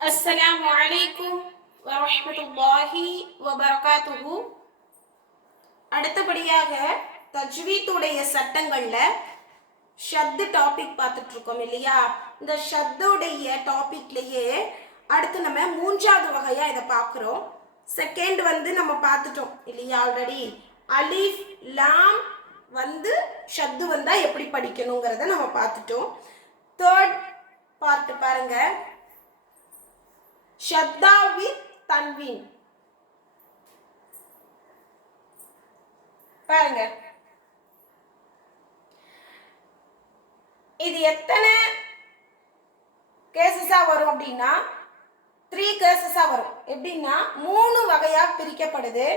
அஸ்ஸலாமு அலைக்கும் வரஹ்மத்துல்லாஹி வபரகாத்துஹு. அடுத்தபடியாக தஜ்வீத்துடைய சட்டங்கள்ல ஷத்து டாபிக் பார்த்துட்டு இருக்கோம் இல்லையா? இந்த ஷத்துடைய டாபிக்லயே அடுத்து நம்ம மூன்றாவது வகையா இதை பார்க்குறோம். செகண்ட் நம்ம பார்த்துட்டோம் இல்லையா? ஆல்ரெடி அலிஃப் லாம் ஷத்து வந்தா எப்படி படிக்கணுங்கிறத நம்ம பார்த்துட்டோம். தேர்ட் பார்ட் பாருங்க, ஷத்தா வித் தன்வீன். பாருங்க, இது எத்தனை கேசஸா வரும் அப்படின்னா 3 கேசஸா வரும். எப்படின்னா 3 வகையா பிரிக்கப்படுது.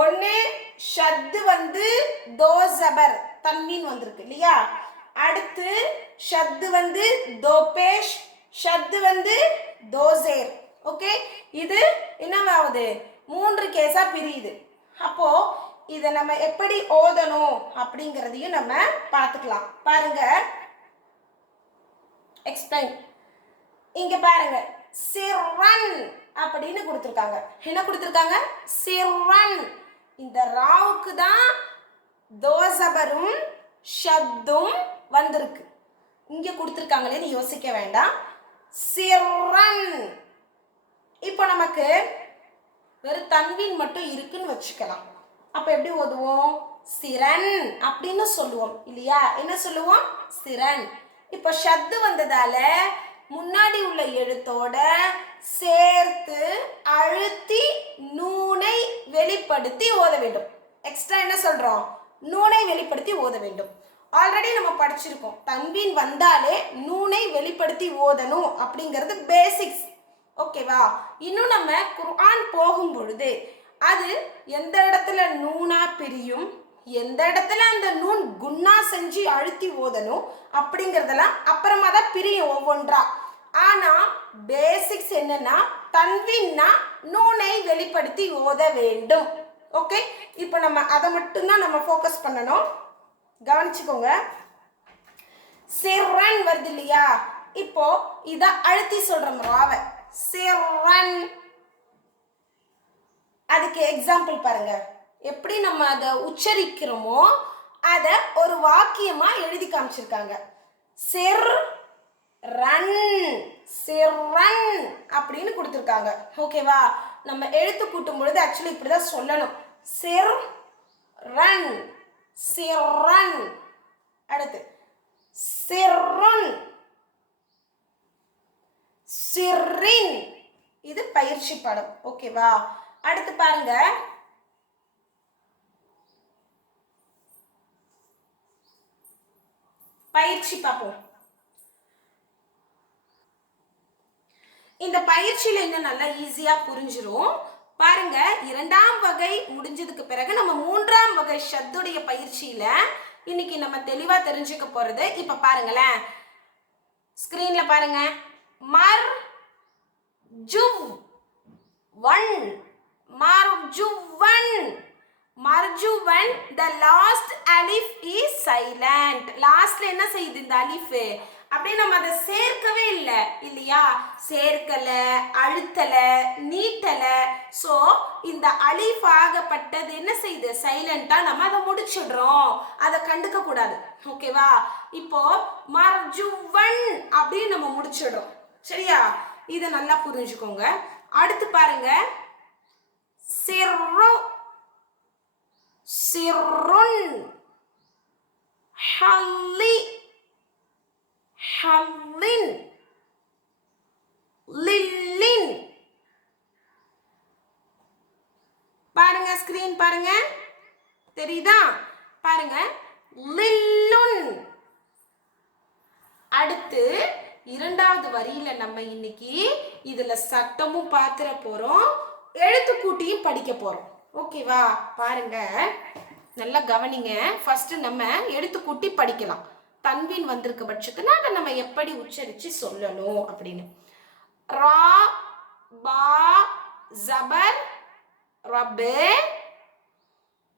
ஒன்று ஷத்து தோ ஜபர் தன்வீன் வந்திருக்கு இல்லையா? அடுத்து ஷத்து தோ பேஷ், ஷத்து தோசேர். ஓகே, இது என்னவாகுது? 3 கேஸா பிரியுது. அப்போ இதை நம்ம எப்படி ஓதணும் அப்படிங்கிறதையும் நம்ம பார்த்துக்கலாம். பாருங்க, எக்ஸ்பிளைன். இங்க பாருங்க, சிர்ரன் அப்படின்னு கொடுத்துருக்காங்க. என்ன கொடுத்துருக்காங்க? சிர்ரன். இந்த ராவுக்கு தான் தோசபரும் ஷத்தும் வந்திருக்கு. இங்க கொடுத்துருக்காங்களேன்னு யோசிக்க வேண்டாம். சிர்ரன். இப்போ நமக்கு வெறும் தன்வீன் மட்டும் இருக்குன்னு வச்சுக்கலாம். அப்ப எப்படி ஓதுவோம்? சிரன் அப்படின்னு சொல்லுவோம் இல்லையா? என்ன சொல்லுவோம்? சிரன். இப்போ ஷத்து வந்ததால முன்னாடி உள்ள எழுத்தோட சேர்த்து அழுத்தி நூனை வெளிப்படுத்தி ஓத வேண்டும். எக்ஸ்ட்ரா என்ன சொல்றோம்? நூனை வெளிப்படுத்தி ஓத வேண்டும். ஆல்ரெடி நம்ம படிச்சிருக்கோம், தன்வீன் வந்தாலே நூனை வெளிப்படுத்தி ஓதணும் அப்படிங்கிறது பேசிக்ஸ். ஓகேவா? இன்னும் நம்ம குர்ஆன் போகும் பொழுது அது எந்த இடத்துல நூனா பிரியும், எந்த இடத்துல அந்த நூன் குன்னா செஞ்சு அழுத்தி ஓதணும் அப்படிங்கிறதெல்லாம் அப்புறமா தான் பிரியும் ஒவ்வொன்றா. ஆனா பேசிக்ஸ் என்னன்னா, தன்வீன்னா நூனை வெளிப்படுத்தி ஓத வேண்டும். ஓகே, இப்போ நம்ம அதை மட்டும்தான் நம்ம ஃபோக்கஸ் பண்ணணும். கவனிச்சுக்கோங்க. சிர்ரன் வருது இல்லையா? இப்போ இத அழுத்தி சொல்றோம் ராவை. சிர்ரன். அதுக்கு எக்ஸாம்பிள் பாருங்க, எப்படி நம்ம அதை உச்சரிக்கிறோமோ அதை ஒரு வாக்கியமா எழுதி காமிச்சிருக்காங்க. சிர் ரன், சிர்ரன் அப்படின்னு கொடுத்துருக்காங்க. ஓகேவா? நம்ம எழுத்து கூட்டும் பொழுது ஆக்சுவலி இப்படிதான் சொல்லணும். சிர் ரன், சிர்ரன். அடுத்து சிர்ருன், சிர்ரின். இது பயிற்சி பாடம். ஓகேவா? அடுத்து பாருங்க, பயிற்சி பார்ப்போம். இந்த பயிற்சியில இன்னும் நல்லா ஈஸியா புரிஞ்சிரும். பாருங்க, 2ஆம் வகை முடிஞ்சதுக்கு பிறகு நம்ம 3ஆம் வகை ஷத்துடைய பயிற்சியில இன்னைக்கு நம்ம தெளிவா தெரிஞ்சுக்க போறது. இப்ப பாருங்களேன், ஸ்கிரீன்ல பாருங்க. மர் ஜுவ் one, மர்ஜுவன், மர்ஜுவன். the last alif is silent. லாஸ்ட்ல என்ன செய்யுது இந்த அலிஃப்? அப்படியே நம்ம அதை சேர்க்கவே இல்லை இல்லையா? சேர்க்கல, அழுத்தல, நீட்டல. ஸோ இந்த அலிஃப் ஆகப்பட்டது என்ன செய்யுது? சைலண்டா நம்ம அதை முடிச்சிடுறோம். அதை கண்டுக்க கூடாது. ஓகேவா? இப்போ மர்ஜுவன் அப்படின்னு நம்ம முடிச்சிடுறோம். சரியா? இதை நல்லா புரிஞ்சுக்கோங்க. அடுத்து பாருங்க, சிர்ரு, சிர்ருன், ஹல்லி, ஹல்லின், லில்லின். பாருங்க, ஸ்கிரீன் பாருங்க, தெரியுதா? பாருங்க, லில்லுன். அடுத்து 2வது வரியில நம்ம இன்னைக்கு இதுல சட்டமும் பாத்திர போறோம், எழுத்து கூட்டியும் படிக்க போறோம். ஓகேவா? பாருங்க, நல்லா கவனிங்க. ஃபர்ஸ்ட் நம்ம எழுத்து கூட்டி படிக்கலாம். தன்வீன் வந்திருக்க பட்சத்துல அதை நம்ம எப்படி உச்சரிச்சு சொல்லணும் அப்படின்னு. ரா பா ஜபர் ரபே,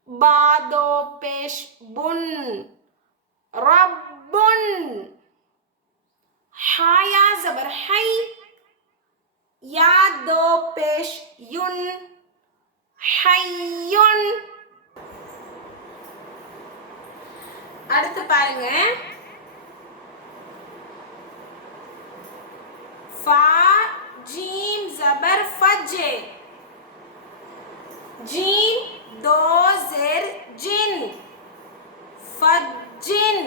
பாதோ பேஷ் புன், ரப்புன். ஹாயா ஜபர் ஹை, பேஷ் யுன் ஹையுன். அடுத்து பாருங்க, ஃபா ஜீம் ஜபர் ஃபஜ், ஜீம் தோ ஜெர் ஜின் ஃபஜ்ஜின்.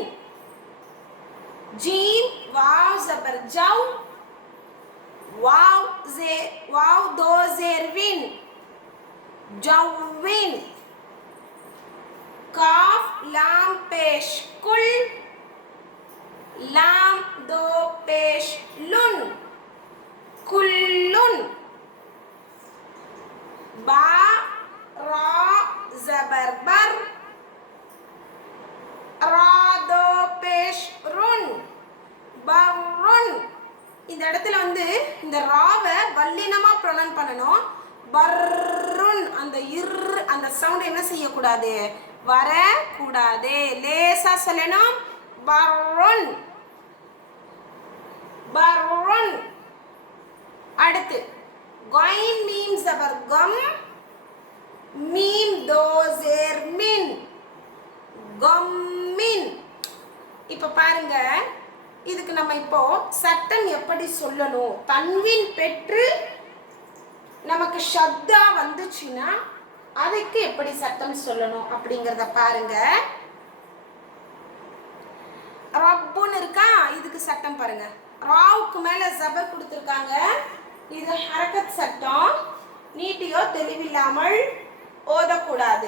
ஜீம் வாவ் ஜபர் ஜவ், வாவ் தோ ஜெர் வின் ஜவ்வின். काफ लाम पेश कुल, लाम दो पेश लुन कुल्लुन. बा रा जबर बर, रा दो पेश रुन बर्रुन. இந்த இடத்துல வந்து இந்த ராவை வல்லினமா ப்ரொனவுன்ஸ் பண்ணணும். பர்ருன் அந்த அந்த சவுண்ட் என்ன செய்யக்கூடாது, வரக்கூடாது, லேசா சொல்லணும். பர்ருன் பர்ருன். அடுத்து கைன் மீம் ஜபர் கம், மீம் தோ ஜேர் மின் கம்மின். இப்போ பாருங்க, இதுக்கு நம்ம இப்போ சட்டம் எப்படி சொல்லணும், தன்வீன் பெற்று நமக்கு ஷத்தா வந்துச்சுன்னா அதுக்கு எப்படி சட்டம் சொல்லணும் அப்படிங்கிறத பாருங்க. ரப்புன்னு இருக்கா, இதுக்கு சட்டம் பாருங்க. ராவுக்கு மேல ஜபர் கொடுத்துருக்காங்க. இது ஹரக்கத் சட்டம். நீட்டியோ தெளிவில்லாமல் ஓதக்கூடாது.